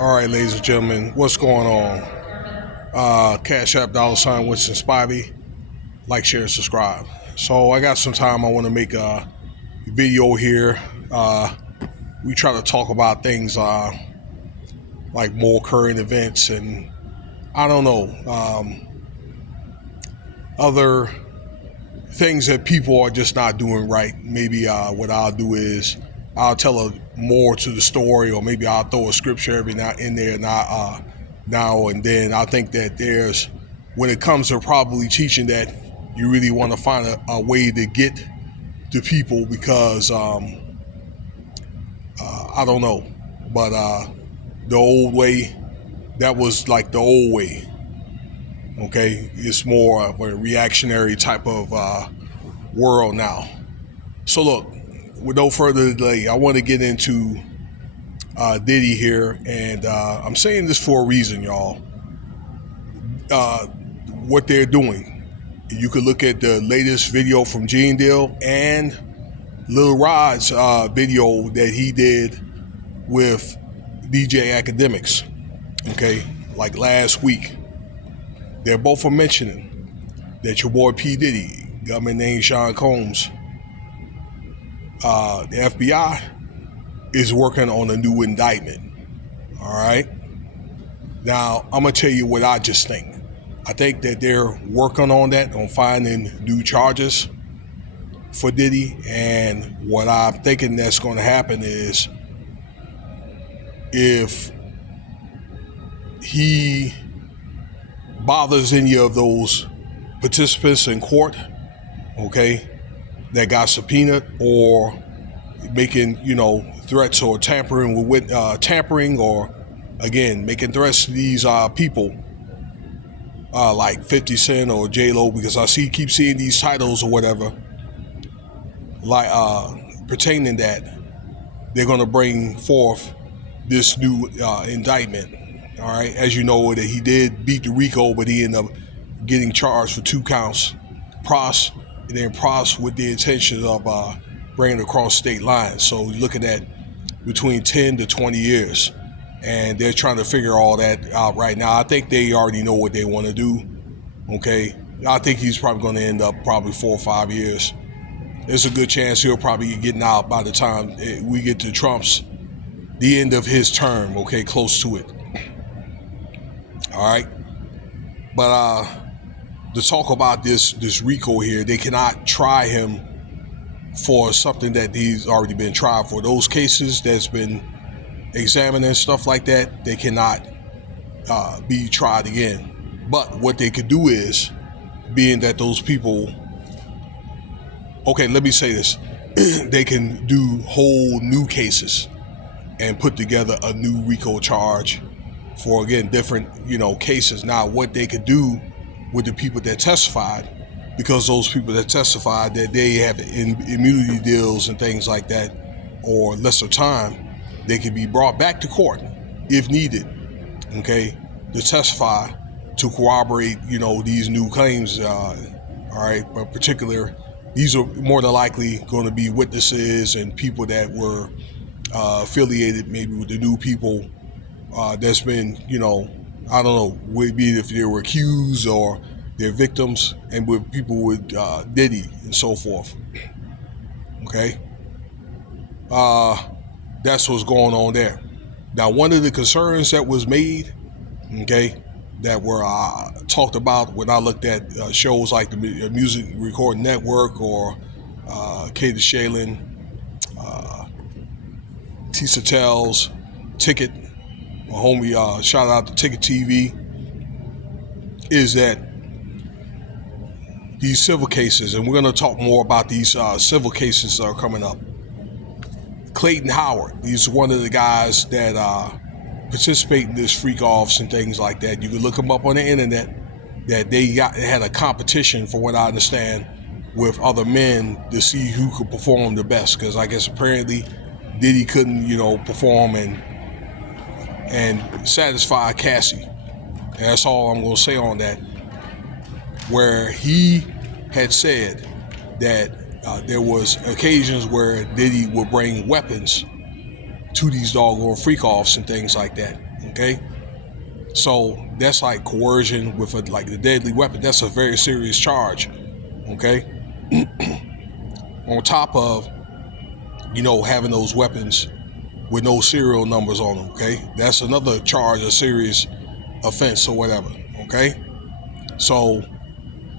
All right, ladies and gentlemen, what's going on? Cash App $ Winston Spivey. Like, share, subscribe. So I got some time. I want to make a video here. We try to talk about things like more current events and I don't know other things that people are just not doing right. Maybe what I'll do is I'll tell a more to the story, or maybe I'll throw a scripture every now in there, now and then. I think that there's, when it comes to probably teaching, that you really want to find a way to get to people because I don't know, but the old way, that was like the old way. Okay, it's more of a reactionary type of world now. So look, with no further delay, I want to get into Diddy here, and I'm saying this for a reason, y'all. What they're doing. You could look at the latest video from Gene Deal and Lil Rod's video that he did with DJ Academics, okay, like last week. They're both mentioning that your boy P Diddy, government named Sean Combs, the FBI is working on a new indictment. All right. Now, I'm going to tell you what I just think. I think that they're working on that, on finding new charges for Diddy. And what I'm thinking that's going to happen is, if he bothers any of those participants in court, okay, that got subpoenaed, or making, threats or tampering with tampering, or again making threats to these people, like 50 Cent or J-Lo, because I keep seeing these titles or whatever, like pertaining that they're going to bring forth this new indictment. All right, as you know, that he did beat the RICO, but he ended up getting charged for 2 counts, pros, and then pros with the intention of bringing across state lines. So you're looking at between 10 to 20 years, and they're trying to figure all that out right now. I think they already know what they want to do. Okay, I think he's probably going to end up probably 4 or 5 years. There's a good chance he'll probably be getting out by the time we get to the end of his term. Okay, close to it. All right, but to talk about this RICO here, they cannot try him for something that he's already been tried for. Those cases that's been examined and stuff like that, they cannot be tried again. But what they could do is, being that those people, okay, let me say this, they can do whole new cases and put together a new RICO charge for, again, different, cases. Now, what they could do with the people that testified, because those people that testified, that they have immunity deals and things like that, or lesser time, they can be brought back to court if needed, okay, to testify, to corroborate, these new claims. All right, but particular, these are more than likely going to be witnesses and people that were affiliated maybe with the new people that's been, I don't know, would be if they were accused or they're victims, and with people with Diddy and so forth. Okay, that's what's going on there. Now, one of the concerns that was made, okay, that were talked about when I looked at shows like the Music Recording Network, or Katie Shalin, Tisa Tells, Ticket, my homie, shout out to Ticket TV, is that these civil cases, and we're going to talk more about these civil cases that are coming up. Clayton Howard, he's one of the guys that participate in this freak-offs and things like that. You can look them up on the internet, that they had a competition, from what I understand, with other men to see who could perform the best, because I guess apparently Diddy couldn't, perform and satisfy Cassie. And that's all I'm going to say on that. Where he had said that there was occasions where Diddy would bring weapons to these doggone freak-offs and things like that. Okay, so that's like coercion with like a deadly weapon. That's a very serious charge. Okay, on top of having those weapons with no serial numbers on them. Okay, that's another charge, a serious offense or whatever. Okay, so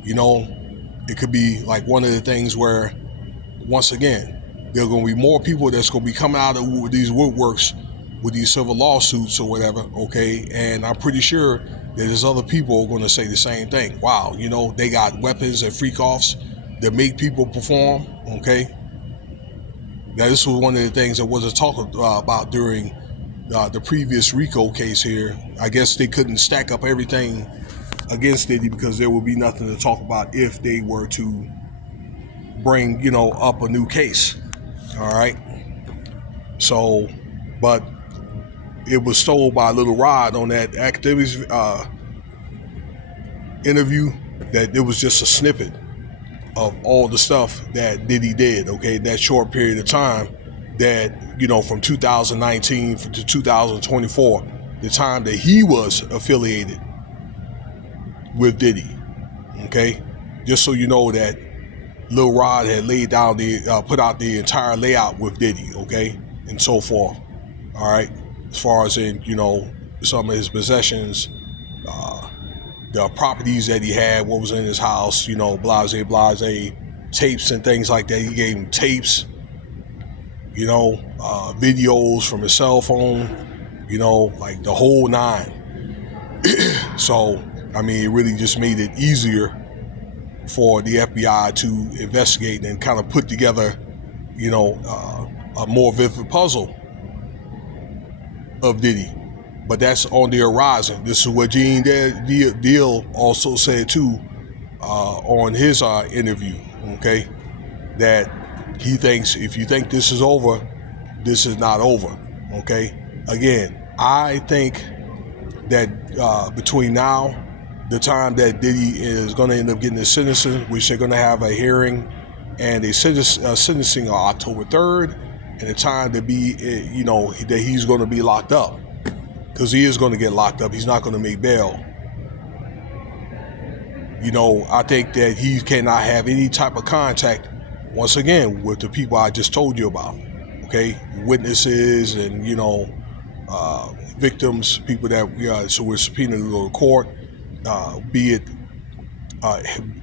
it could be like one of the things where, once again, there are going to be more people that's going to be coming out of these woodworks with these civil lawsuits or whatever. Okay, and I'm pretty sure that there's other people who are going to say the same thing. Wow, they got weapons and freak offs that make people perform. Okay, now this was one of the things that wasn't talked about during the previous RICO case here. I guess they couldn't stack up everything against Diddy because there would be nothing to talk about if they were to bring up a new case. All right, so but it was told by Lil Rod on that academic interview that it was just a snippet of all the stuff that Diddy did, okay, that short period of time that, from 2019 to 2024, the time that he was affiliated with Diddy, okay? Just so you know that Lil Rod had laid down put out the entire layout with Diddy, okay, and so forth, all right? As far as in, some of his possessions, the properties that he had, what was in his house, blase, tapes and things like that. He gave him tapes, videos from his cell phone, like the whole nine. So, it really just made it easier for the FBI to investigate and kind of put together, a more vivid puzzle of Diddy. But that's on the horizon. This is what Gene Deal also said too on his interview, okay? That he thinks if you think this is over, this is not over, okay? Again, I think that between now, the time that Diddy is going to end up getting his sentencing, which they're going to have a hearing and a sentencing on October 3rd, and the time to be, that he's going to be locked up. Because he is going to get locked up. He's not going to make bail. I think that he cannot have any type of contact, once again, with the people I just told you about. Okay? Witnesses and, victims, people that so we're subpoenaed to go to court, be it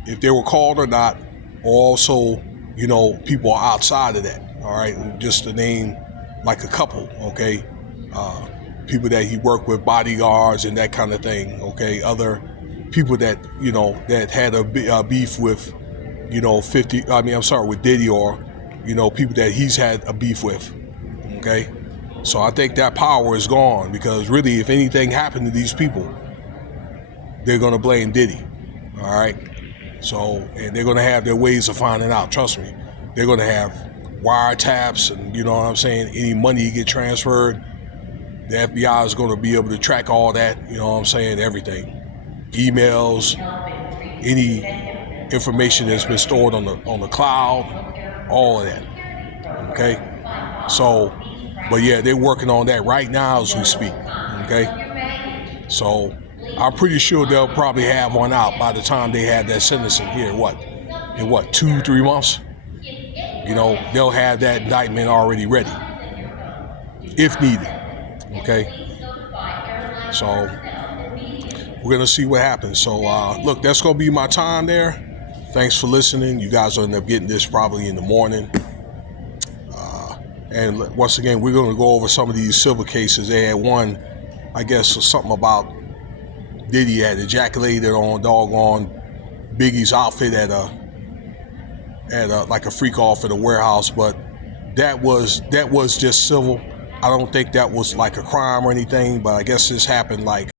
if they were called or not, or also, people outside of that. All right? Just to name like a couple, okay? People that he worked with, bodyguards and that kind of thing, okay? Other people that, that had a beef with, with Diddy, or, people that he's had a beef with, okay? So I think that power is gone, because really, if anything happened to these people, they're going to blame Diddy, all right? So, and they're going to have their ways of finding out, trust me. They're going to have wiretaps and, any money get transferred. The FBI is going to be able to track all that, everything. Emails, any information that's been stored on the cloud, all of that, okay? So, but yeah, they're working on that right now as we speak, okay? So, I'm pretty sure they'll probably have one out by the time they have that sentencing here, in 2-3 months? They'll have that indictment already ready, if needed. Okay, so we're going to see what happens. So, look, that's going to be my time there. Thanks for listening. You guys will end up getting this probably in the morning. And once again, we're going to go over some of these civil cases. They had one, I guess, something about Diddy had ejaculated on doggone Biggie's outfit at like a freak off at a warehouse. But that was just civil. I don't think that was like a crime or anything, but I guess this happened like